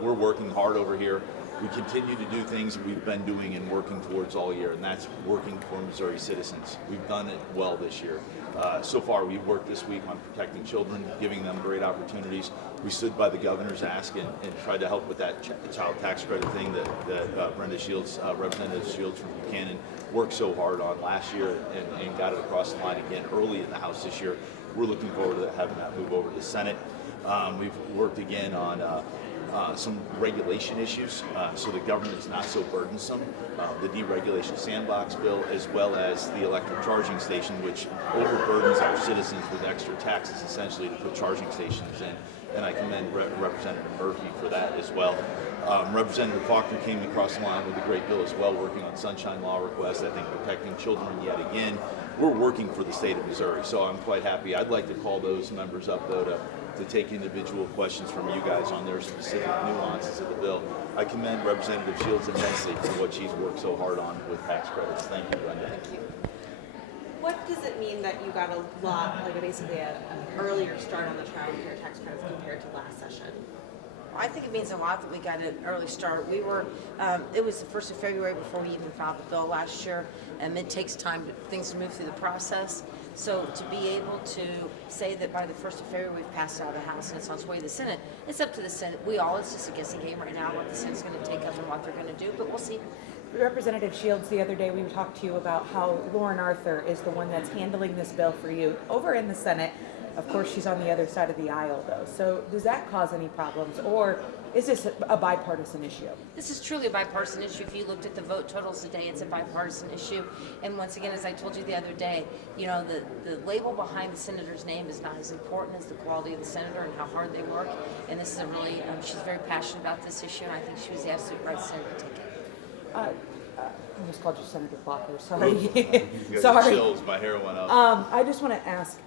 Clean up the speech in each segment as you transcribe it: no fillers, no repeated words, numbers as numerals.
we're working hard over here. We continue to do things we've been doing and working towards all year, and that's working for Missouri citizens. We've done it well this year. So far, we've worked this week on protecting children, giving them great opportunities. We stood by the governor's ask and tried to help with that child tax credit thing that Brenda Shields, Representative Shields from Buchanan, worked so hard on last year and got it across the line again early in the House this year. We're looking forward to having that move over to the Senate. We've worked again on some regulation issues, so the government is not so burdensome. The deregulation sandbox bill, as well as the electric charging station, which overburdens our citizens with extra taxes, essentially, to put charging stations in. And I commend Representative Murphy for that as well. Representative Faulkner came across the line with a great bill as well, working on sunshine law requests, I think protecting children yet again. We're working for the state of Missouri, so I'm quite happy. I'd like to call those members up, though, to take individual questions from you guys on their specific nuances of the bill. I commend Representative Shields immensely for what she's worked so hard on with tax credits. Thank you, Brenda. Thank you. What does it mean that you got a lot, like basically an earlier start on the child care tax credits compared to last session? I think it means a lot that we got an early start. We were, it was the 1st of February before we even filed the bill last year, and it takes time for things to move through the process. So to be able to say that by the 1st of February we've passed it out of the House and it's on its way to the Senate, it's up to the Senate. It's just a guessing game right now what the Senate's going to take up and what they're going to do, but we'll see. Representative Shields, the other day we talked to you about how Lauren Arthur is the one that's handling this bill for you over in the Senate. Of course, she's on the other side of the aisle, though. So does that cause any problems, or is this a bipartisan issue? This is truly a bipartisan issue. If you looked at the vote totals today, it's a bipartisan issue. And once again, as I told you the other day, you know, the label behind the senator's name is not as important as the quality of the senator and how hard they work. And this is a really, she's very passionate about this issue, and I think she was the absolute right senator to take it. I just called you Senator Plocher. Sorry. You Sorry. chills, my hair went up. I just want to ask,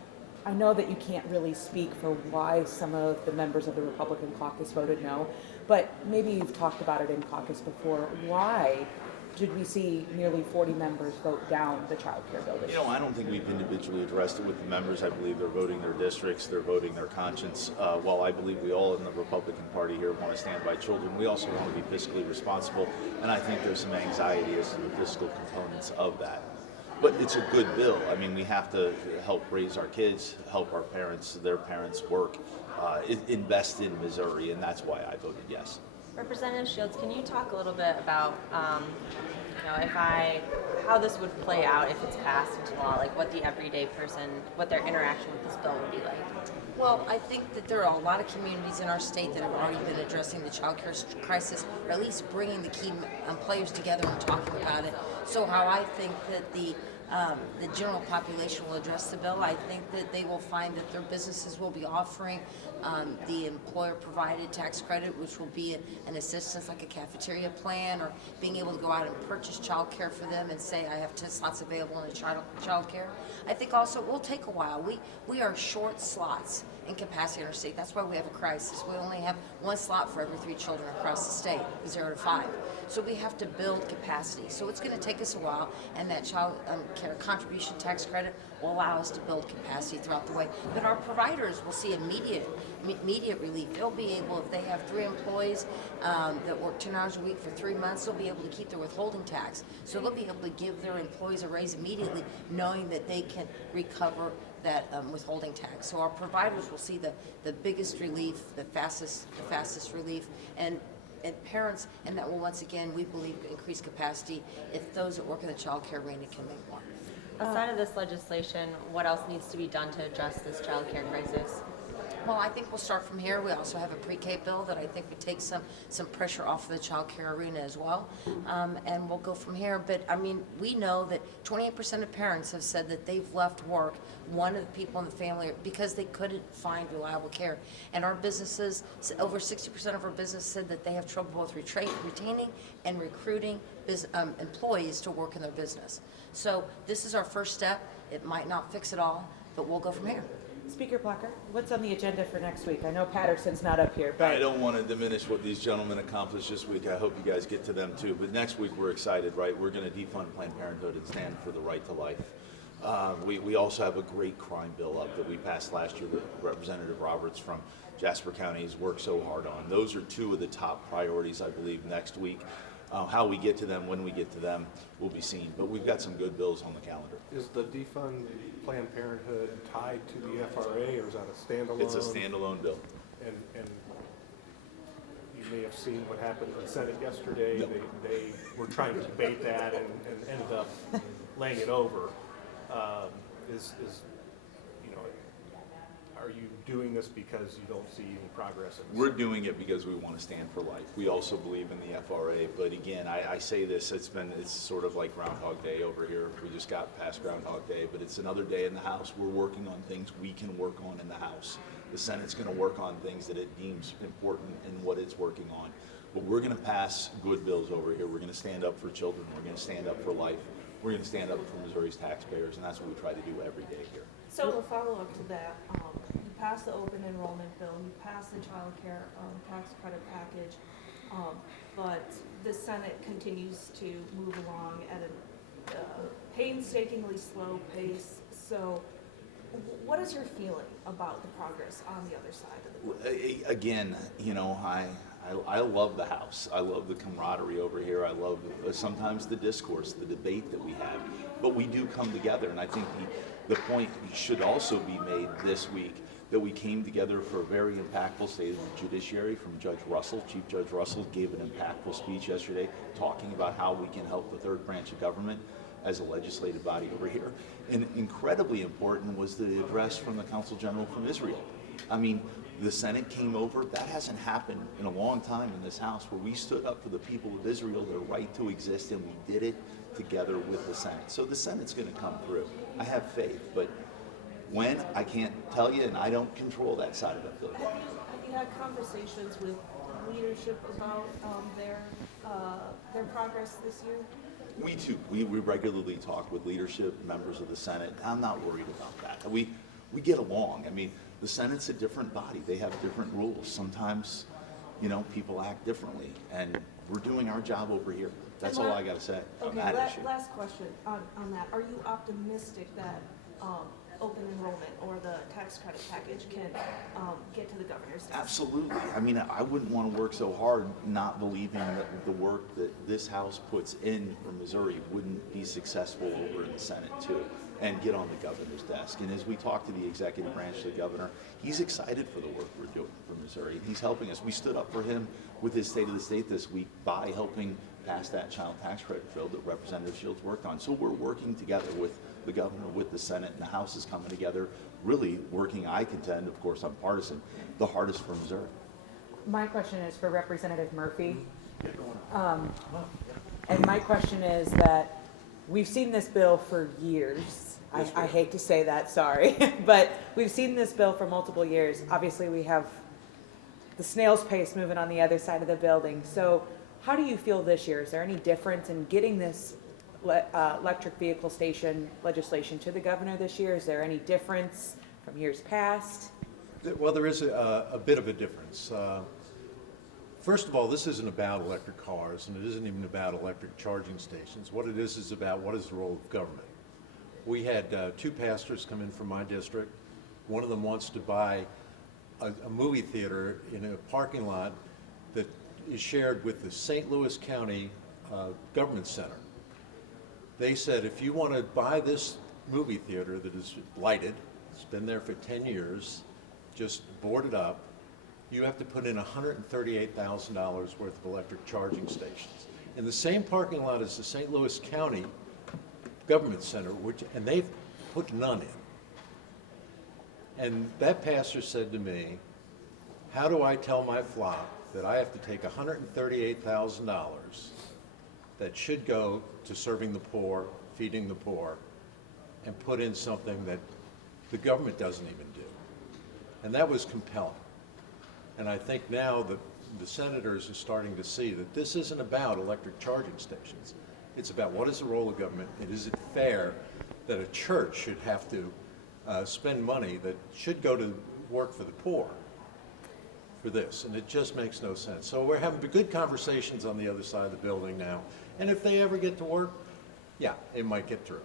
I know that you can't really speak for why some of the members of the Republican caucus voted no, but maybe you've talked about it in caucus before. Why did we see nearly 40 members vote down the child care bill this year? I don't think we've individually addressed it with the members. I believe they're voting their districts, they're voting their conscience. While I believe we all in the Republican Party here want to stand by children, we also want to be fiscally responsible, and I think there's some anxiety as to the fiscal components of that. But it's a good bill. I mean, we have to help raise our kids, help our parents, their parents work, invest in Missouri, and that's why I voted yes. Representative Shields, can you talk a little bit about, how this would play out if it's passed into law, like what the everyday person, what their interaction with this bill would be like? Well, I think that there are a lot of communities in our state that have already been addressing the child care crisis, or at least bringing the key players together and talking about it. So how I think that the general population will address the bill, I think that they will find that their businesses will be offering the employer-provided tax credit, which will be an assistance like a cafeteria plan, or being able to go out and purchase child care for them and say, I have 10 slots available in the child care. I think also it will take a while. We are short slots in capacity in our state. That's why we have a crisis. We only have 1 slot for every 3 children across the state, 0 to 5. So we have to build capacity. So it's going to take us a while, and that child care contribution tax credit will allow us to build capacity throughout the way. But our providers will see immediate relief. They'll be able, if they have 3 employees that work 10 hours a week for 3 months, they'll be able to keep their withholding tax. So they'll be able to give their employees a raise immediately, knowing that they can recover that withholding tax. So our providers will see the biggest relief, the fastest relief, and parents, and that will once again, we believe, increase capacity if those that work in the child care arena can make more. Outside of this legislation, what else needs to be done to address this child care crisis? Well, I think we'll start from here. We also have a pre-K bill that I think would take some pressure off of the child care arena as well, and we'll go from here. But I mean, we know that 28% of parents have said that they've left work, one of the people in the family, because they couldn't find reliable care. And our businesses, over 60% of our business said that they have trouble both retaining and recruiting employees to work in their business. So this is our first step. It might not fix it all, but we'll go from here. Speaker Plocher, what's on the agenda for next week? I know Patterson's not up here, but I don't want to diminish what these gentlemen accomplished this week. I hope you guys get to them too. But next week we're excited, right? We're going to defund Planned Parenthood and stand for the right to life. We also have a great crime bill up that we passed last year with Representative Roberts from Jasper County has worked so hard on. Those are two of the top priorities, I believe, next week. How we get to them, when we get to them, will be seen. But we've got some good bills on the calendar. Is the defund Planned Parenthood tied to the FRA, or is that a standalone? It's a standalone bill. And you may have seen what happened in the Senate yesterday. No. They were trying to debate that and ended up laying it over. You know, are you doing this because you don't see any progress in the We're Senate? doing it because we want to stand for life. We also believe in the FRA, but again, I say this, it's sort of like Groundhog Day over here. We just got past Groundhog Day, but it's another day in the House. We're working on things we can work on in the House. The Senate's going to work on things that it deems important in what it's working on. But we're going to pass good bills over here. We're going to stand up for children. We're going to stand up for life. We're going to stand up for Missouri's taxpayers, and that's what we try to do every day here. So a follow-up to that, you passed the open enrollment bill, you passed the child care tax credit package, but the Senate continues to move along at a painstakingly slow pace. So what is your feeling about the progress on the other side of the bill? Again, you know, I love the House. I love the camaraderie over here. I love sometimes the discourse, the debate that we have. But we do come together, and I think the point should also be made this week that we came together for a very impactful state of the judiciary from Judge Russell. Chief Judge Russell gave an impactful speech yesterday talking about how we can help the third branch of government as a legislative body over here. And incredibly important was the address from the Consul General from Israel. I mean, the Senate came over. That hasn't happened in a long time in this House, where we stood up for the people of Israel, their right to exist, and we did it together with the Senate. So the Senate's going to come through. I have faith, but when, I can't tell you, and I don't control that side of the bill. Have you had conversations with leadership about their progress this year? We too. We regularly talk with leadership, members of the Senate. I'm not worried about that. We get along. I mean, the Senate's a different body. They have different rules. Sometimes, you know, people act differently, and we're doing our job over here. That's all I got to say on Okay, that issue. last question on that. Are you optimistic that open enrollment or the tax credit package can get to the governor's desk? Absolutely. I mean, I wouldn't want to work so hard not believing that the work that this House puts in for Missouri wouldn't be successful over in the Senate too, and get on the governor's desk. And as we talk to the executive branch of the governor, he's excited for the work we're doing for Missouri. He's helping us. We stood up for him with his State of the State this week by helping pass that child tax credit bill that Representative Shields worked on. So we're working together with the governor, with the Senate, and the House is coming together, really working, I contend, of course I'm partisan, the hardest for Missouri. My question is for Representative Murphy. And my question is that we've seen this bill for years. I hate to say that, sorry, but we've seen this bill for multiple years. Obviously, we have the snail's pace moving on the other side of the building. So how do you feel this year? Is there any difference in getting this electric vehicle station legislation to the governor this year? Is there any difference from years past? Well, there is a bit of a difference. First of all, this isn't about electric cars, and it isn't even about electric charging stations. What it is about what is the role of government. We had two pastors come in from my district. One of them wants to buy a movie theater in a parking lot that is shared with the St. Louis County Government Center. They said, if you want to buy this movie theater that is lighted, it's been there for 10 years, just board it up, you have to put in $138,000 worth of electric charging stations. In the same parking lot as the St. Louis County Government Center, and they've put none in. And that pastor said to me, how do I tell my flock that I have to take $138,000 that should go to serving the poor, feeding the poor, and put in something that the government doesn't even do? And that was compelling. And I think now that the senators are starting to see that this isn't about electric charging stations. It's about what is the role of government, and is it fair that a church should have to spend money that should go to work for the poor for this, and it just makes no sense. So we're having good conversations on the other side of the building now, and if they ever get to work, yeah, it might get through.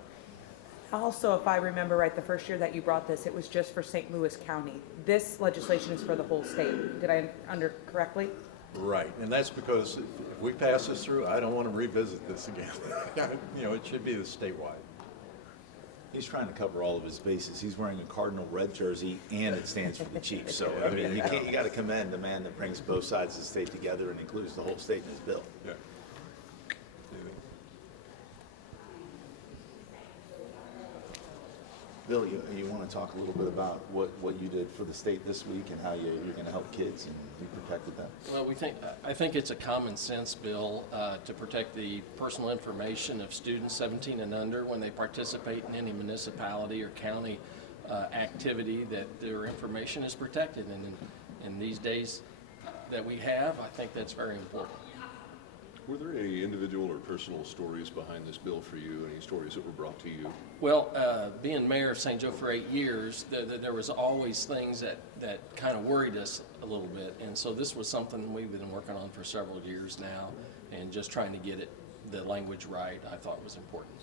Also, if I remember right, the first year that you brought this, it was just for St. Louis County. This legislation is for the whole state. Did I under correctly? Right, and that's because if we pass this through, I don't want to revisit this again. You know, it should be the statewide. He's trying to cover all of his bases. He's wearing a cardinal red jersey, and it stands for the Chiefs. So I mean, you got to commend the man that brings both sides of the state together and includes the whole state in his bill. Yeah. Bill, you want to talk a little bit about what you did for the state this week and how you're going to help kids and you protected them? Well, I think it's a common sense bill to protect the personal information of students 17 and under when they participate in any municipality or county activity, that their information is protected. And in these days that we have, I think that's very important. Were there any individual or personal stories behind this bill for you? Any stories that were brought to you? Well, being mayor of St. Joe for 8 years, there was always things that kind of worried us a little bit. And so this was something we've been working on for several years now, and just trying to get the language right, I thought was important.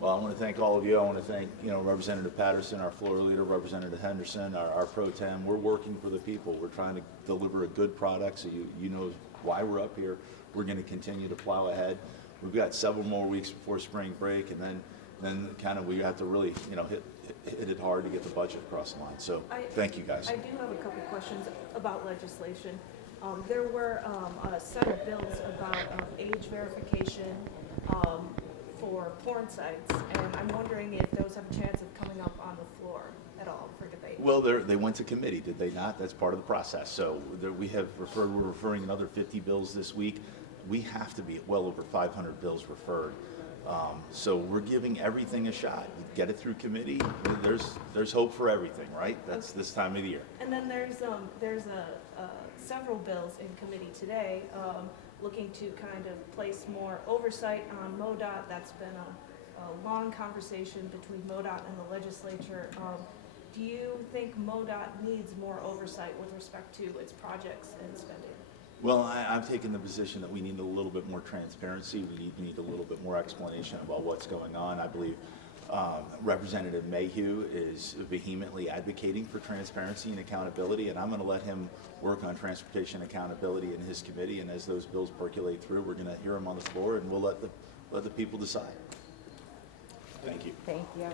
Well, I want to thank all of you. I want to thank, Representative Patterson, our floor leader, Representative Henderson, our pro tem. We're working for the people. We're trying to deliver a good product, so you know why we're up here. We're going to continue to plow ahead. We've got several more weeks before spring break, and then kind of we have to really, hit it hard to get the budget across the line. So thank you guys. I do have a couple questions about legislation. There were a set of bills about age verification for porn sites, and I'm wondering if those have a chance of coming up on the floor at all for debate. Well, they went to committee, did they not? That's part of the process. So we're referring another 50 bills this week. We have to be at well over 500 bills referred. So we're giving everything a shot. Get it through committee. There's hope for everything, right? That's this time of the year. And then there's several bills in committee today looking to kind of place more oversight on MoDOT. That's been a long conversation between MoDOT and the legislature. Do you think MoDOT needs more oversight with respect to its projects and spending? Well, I've taken the position that we need a little bit more transparency. We need a little bit more explanation about what's going on. I believe Representative Mayhew is vehemently advocating for transparency and accountability, and I'm going to let him work on transportation accountability in his committee. And as those bills percolate through, we're going to hear them on the floor, and we'll let the people decide. Thank you. Thank you.